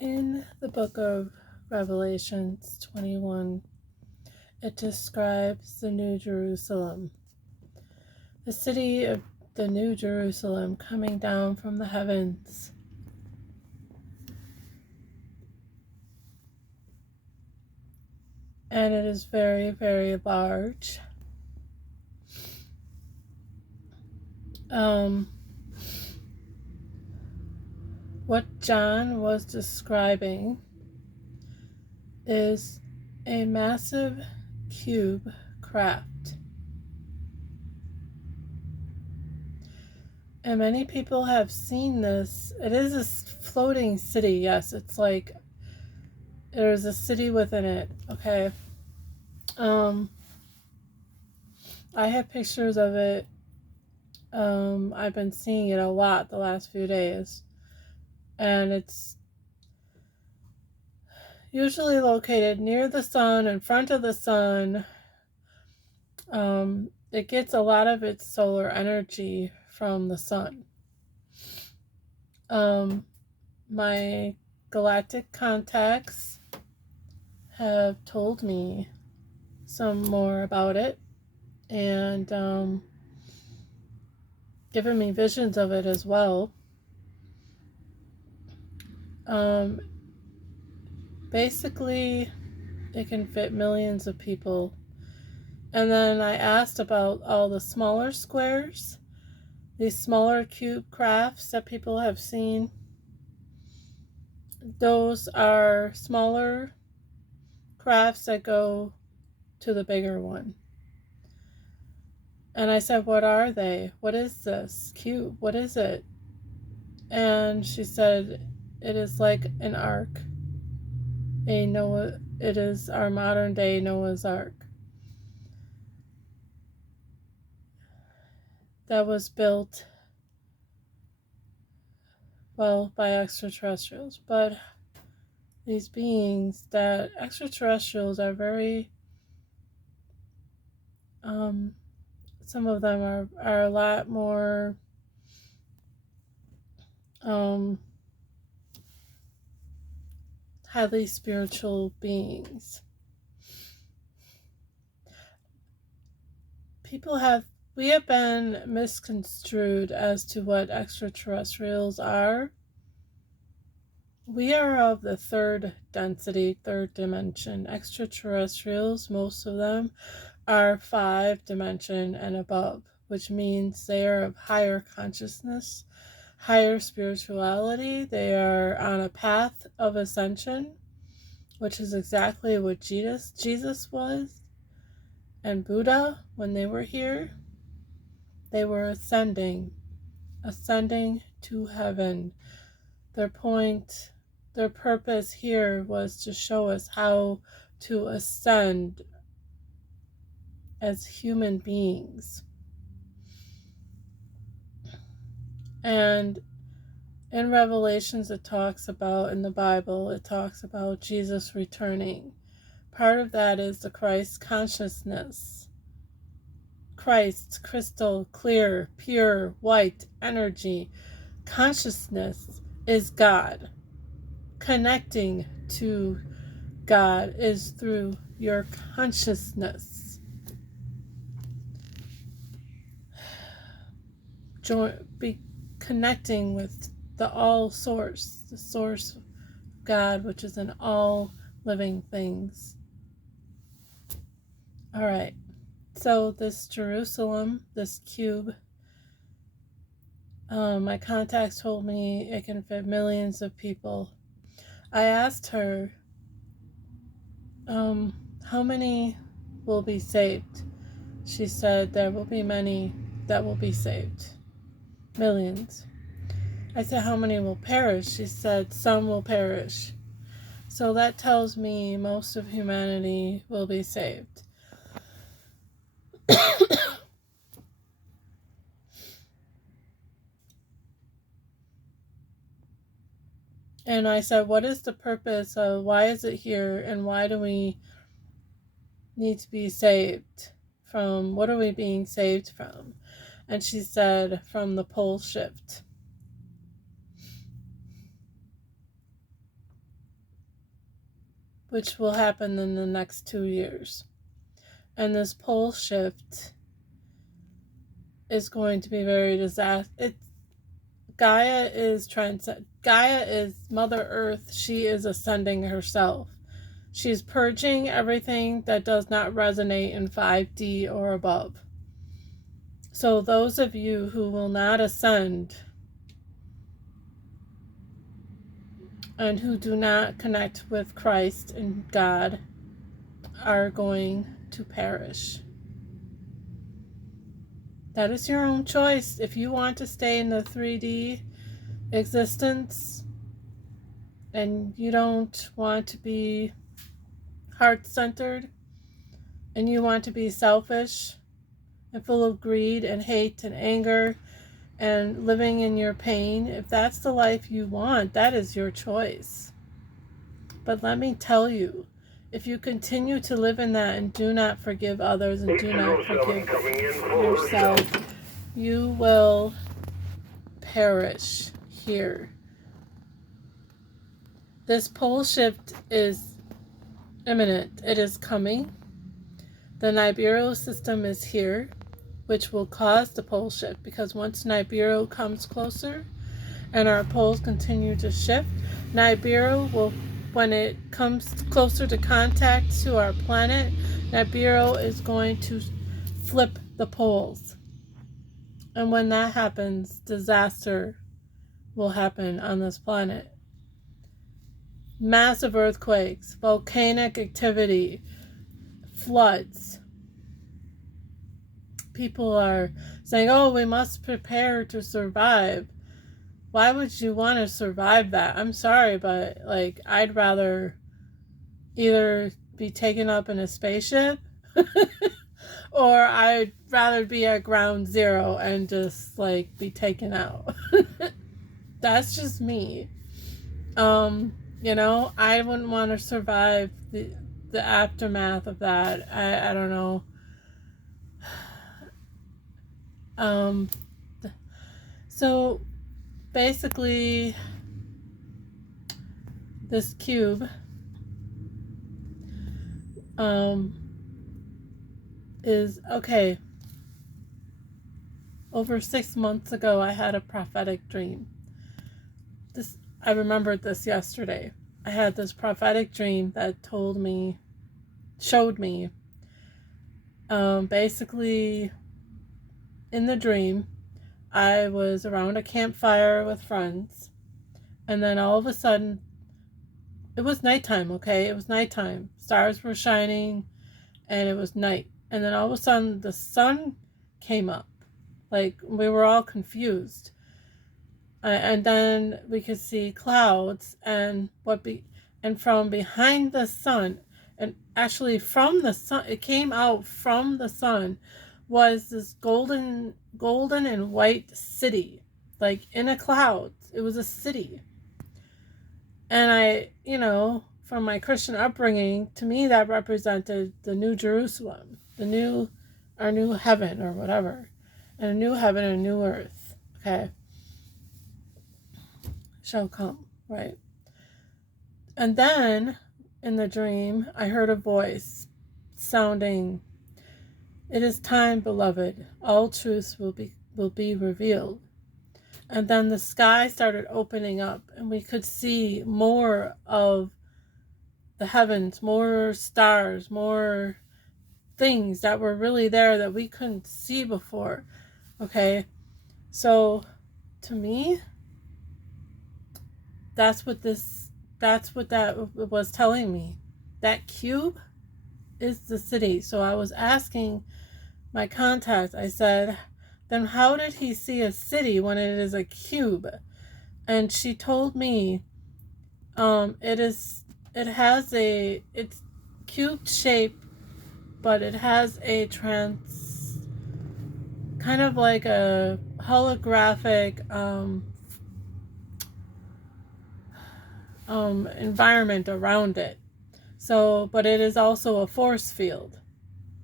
In the book of Revelations 21, it describes the New Jerusalem, the city of the New Jerusalem coming down from the heavens. And it is very, very large. What John was describing is a massive cube craft. And many people have seen this. It is a floating city. Yes, it's like there's a city within it. Okay. I have pictures of it. I've been seeing it a lot the last few days. And it's usually located near the sun, in front of the sun. It gets a lot of its solar energy from the sun. My galactic contacts have told me some more about it and given me visions of it as well. Basically, it can fit millions of people. And then I asked about all the smaller squares, these smaller cube crafts that people have seen. Those are smaller crafts that go to the bigger one. And I said, what are they? What is this cube? What is it? And she said, it is like an ark. It is our modern day Noah's Ark that was built, well, by extraterrestrials. But these beings, that extraterrestrials are very, some of them are a lot more highly spiritual beings. We have been misconstrued as to what extraterrestrials are. We are of the third density, third dimension. Extraterrestrials, most of them, are 5 dimension and above, which means they are of higher consciousness, higher spirituality. They are on a path of ascension, which is exactly what Jesus was, and Buddha, when they were here. They were ascending to heaven. Their purpose here was to show us how to ascend as human beings. And in Revelations, in the Bible, it talks about Jesus returning. Part of that is the Christ consciousness. Christ, crystal, clear, pure, white energy. Consciousness is God. Connecting to God is through your consciousness. Be connecting with the all source, the source of God, which is in all living things. All right. So this Jerusalem, this cube, my contacts told me it can fit millions of people. I asked her, how many will be saved? She said there will be many that will be saved. Millions. I said, how many will perish? She said, some will perish. So that tells me most of humanity will be saved. And I said, what is the purpose of, why is it here, and why do we need to be saved from? What are we being saved from? And she said, from the pole shift. which will happen in the next 2 years. And this pole shift is going to be very disastrous. Gaia is Mother Earth. She is ascending herself. She's purging everything that does not resonate in 5D or above. So those of you who will not ascend and who do not connect with Christ and God are going to perish. That is your own choice. If you want to stay in the 3D existence and you don't want to be heart-centered and you want to be selfish and full of greed and hate and anger and living in your pain, if that's the life you want, that is your choice. But let me tell you, if you continue to live in that and do not forgive others and do not forgive yourself, you will perish here. This pole shift is imminent. It is coming. The Niburu system is here, which will cause the pole shift, because once Niburu comes closer and our poles continue to shift, Niburu will, when it comes closer to contact to our planet, Niburu is going to flip the poles. And when that happens, disaster will happen on this planet. Massive earthquakes, volcanic activity, floods. People are saying, oh, we must prepare to survive. Why would you want to survive that? I'm sorry, but I'd rather either be taken up in a spaceship or I'd rather be at ground zero and just be taken out. That's just me. I wouldn't want to survive the aftermath of that. I don't know. So basically this cube is okay. Over 6 months ago I had a prophetic dream. I remembered this yesterday. I had this prophetic dream that showed me basically in the dream I was around a campfire with friends, and then all of a sudden it was nighttime, okay? It was nighttime. Stars were shining and it was night. And then all of a sudden the sun came up. We were all confused. And then we could see clouds and from behind the sun, and actually from the sun, it came out from the sun, was this golden and white city, in a cloud. It was a city. And from my Christian upbringing, to me that represented the New Jerusalem, our new heaven or whatever, and a new heaven and a new earth, okay, shall come, right? And then in the dream I heard a voice sounding, "It is time, beloved, all truths will be revealed." And then the sky started opening up and we could see more of the heavens, more stars, more things that were really there that we couldn't see before. Okay, so to me, that's what that was telling me. That cube is the city. So I was asking my contact, I said, then how did he see a city when it is a cube? And she told me it's cube shape, but it has a kind of like a holographic environment around it. So, but it is also a force field.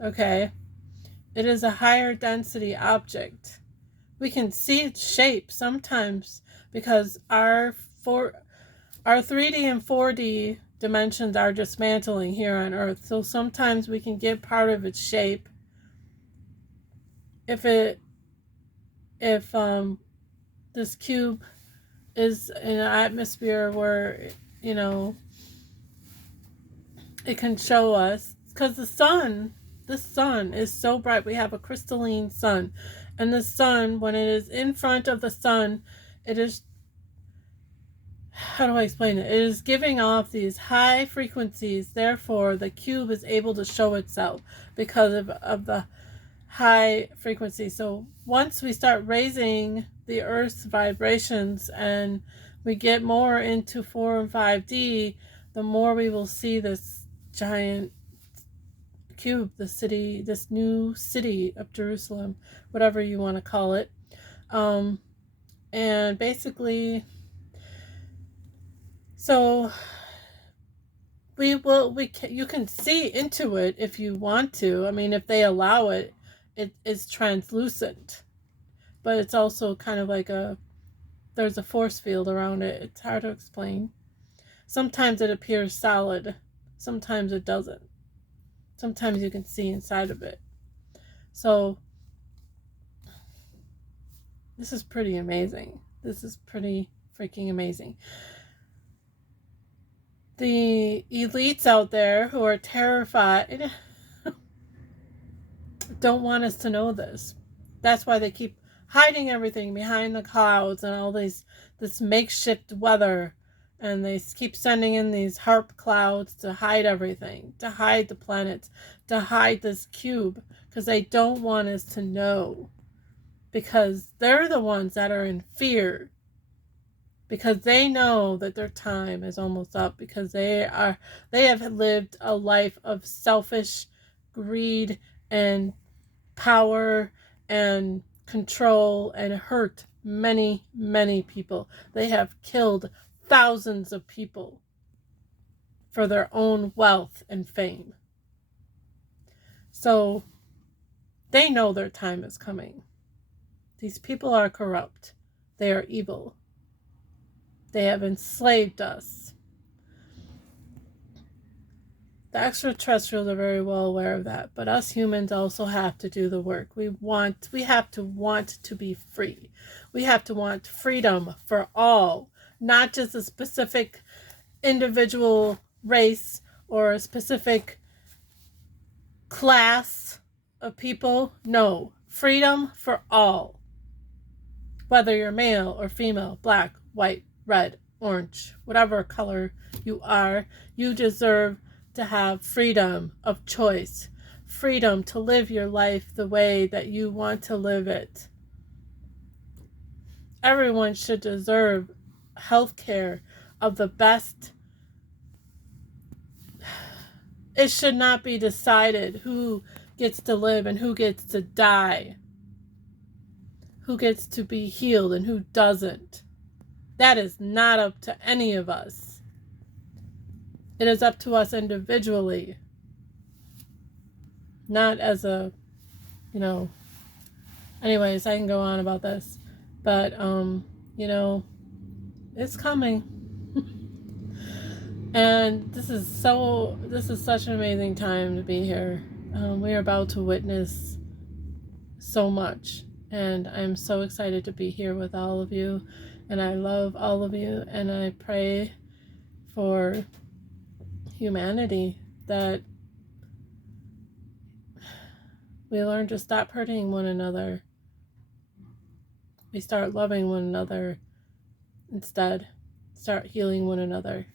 Okay, it is a higher density object. We can see its shape sometimes because our 3D and 4D dimensions are dismantling here on Earth. So sometimes we can get part of its shape if this cube is in an atmosphere where, you know, it can show us, because the sun is so bright. We have a crystalline sun, and the sun, when it is in front of the sun, it is, how do I explain it? It is giving off these high frequencies. Therefore, the cube is able to show itself because of the high frequency. So once we start raising the Earth's vibrations and we get more into 4 and 5D, the more we will see this giant cube, the city, this new city of Jerusalem, whatever you want to call it. And basically, so you can see into it if you want to. I mean, if they allow it, it is translucent, but it's also kind of like there's a force field around it. It's hard to explain. Sometimes it appears solid, sometimes it doesn't. Sometimes you can see inside of it. So this is pretty amazing. This is pretty freaking amazing. The elites out there who are terrified don't want us to know this. That's why they keep hiding everything behind the clouds and all this makeshift weather. And they keep sending in these HARP clouds to hide everything, to hide the planets, to hide this cube, because they don't want us to know. Because they're the ones that are in fear. Because they know that their time is almost up. Because they have lived a life of selfish greed and power and control and hurt many, many people. They have killed thousands of people for their own wealth and fame. So they know their time is coming. These people are corrupt. They are evil. They have enslaved us. The extraterrestrials are very well aware of that, but us humans also have to do the work. We have to want to be free. We have to want freedom for all, not just a specific individual race or a specific class of people. No, freedom for all. Whether you're male or female, black, white, red, orange, whatever color you are, you deserve to have freedom of choice, freedom to live your life the way that you want to live it. Everyone should deserve health care of the best. It should not be decided who gets to live and who gets to die, who gets to be healed and who doesn't. That is not up to any of us. It is up to us individually, not as a, anyways, I can go on about this, but, it's coming. And this is such an amazing time to be here. We are about to witness so much, and I'm so excited to be here with all of you, and I love all of you, and I pray for humanity that we learn to stop hurting one another. We start loving one another instead. Start healing one another.